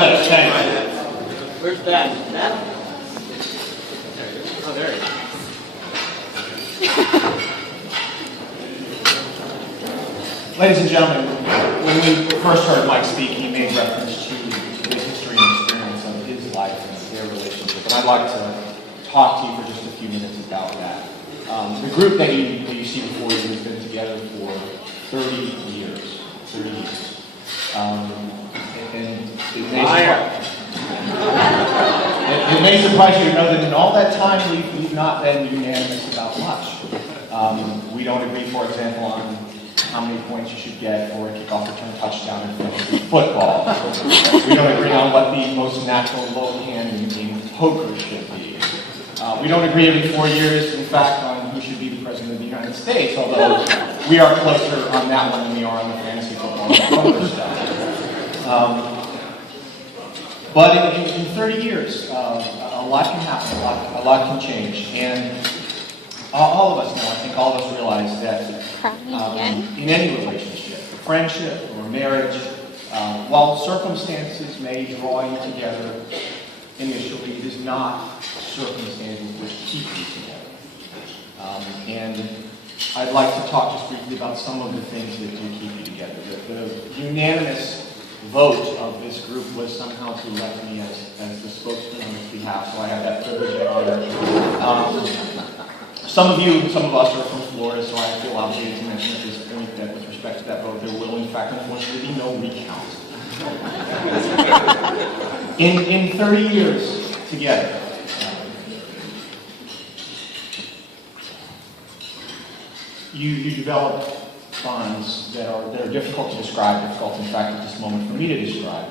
much. Thanks. Where's Ben? Ben? Oh, there he is. Ladies and gentlemen, when we first heard Mike speak, he made reference to the history and experience of his life and their relationship. And I'd like to talk to you for just a few minutes about that. The group that you see before you has been together for 30 years. 30 years. It may surprise you to know that in all that time we've not been unanimous about much. We don't agree, for example, on how many points you should get for a kickoff return touchdown in fantasy football. We don't agree on what the most natural low hand in the game of poker should be. We don't agree every 4 years, in fact, on who should be the President of the United States, although we are closer on that one than we are on the fantasy football and poker stuff. But in 30 years, a lot can happen, a lot can change. And all of us know, I think all of us realize that in any relationship, friendship or marriage, while circumstances may draw you together initially, it is not circumstances which keep you together. And I'd like to talk just briefly about some of the things that do keep you together. The unanimous vote of this group was somehow to elect me as the spokesman on its behalf, so I have that privilege and honor. Some of us are from Florida, so I feel obligated to mention at this point that with respect to that vote, there will in fact unfortunately be no recount. In 30 years together, you develop bonds that are difficult to describe, difficult in fact at this moment for me to describe.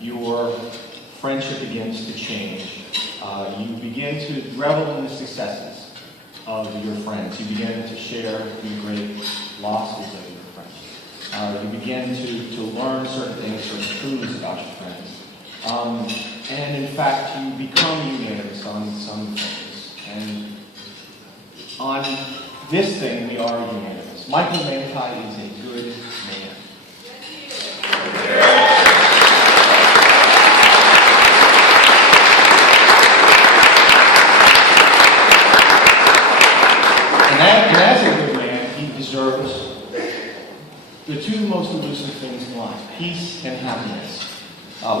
Your friendship begins to change. You begin to revel in the successes of your friends. You begin to share the great losses of your friends. You begin to learn certain things, certain truths about your friends. And in fact, you become unanimous on some things. And on this thing, we are unanimous. Michael Manti is a good man. And as a good man, he deserves the two most elusive things in life, peace and happiness.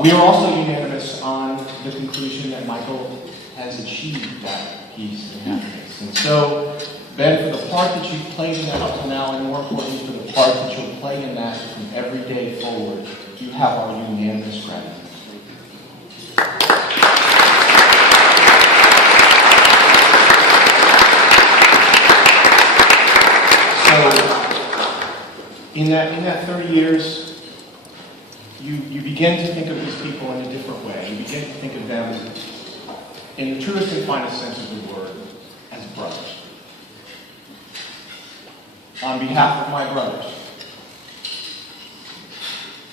We are also unanimous on the conclusion that Michael has achieved that peace and happiness. And so, Ben, for the part that you've played in that up to now, and more importantly, for the part that you'll play in that from every day forward, you have our unanimous gratitude. So, in that 30 years, you begin to think of these people in a different way. You begin to think of them in the truest and finest sense of the word as brothers. On behalf of my brothers,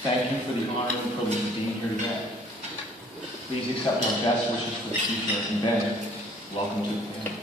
thank you for the honor and privilege of being here today. Please accept our best wishes for the future. And Ben, welcome to the family.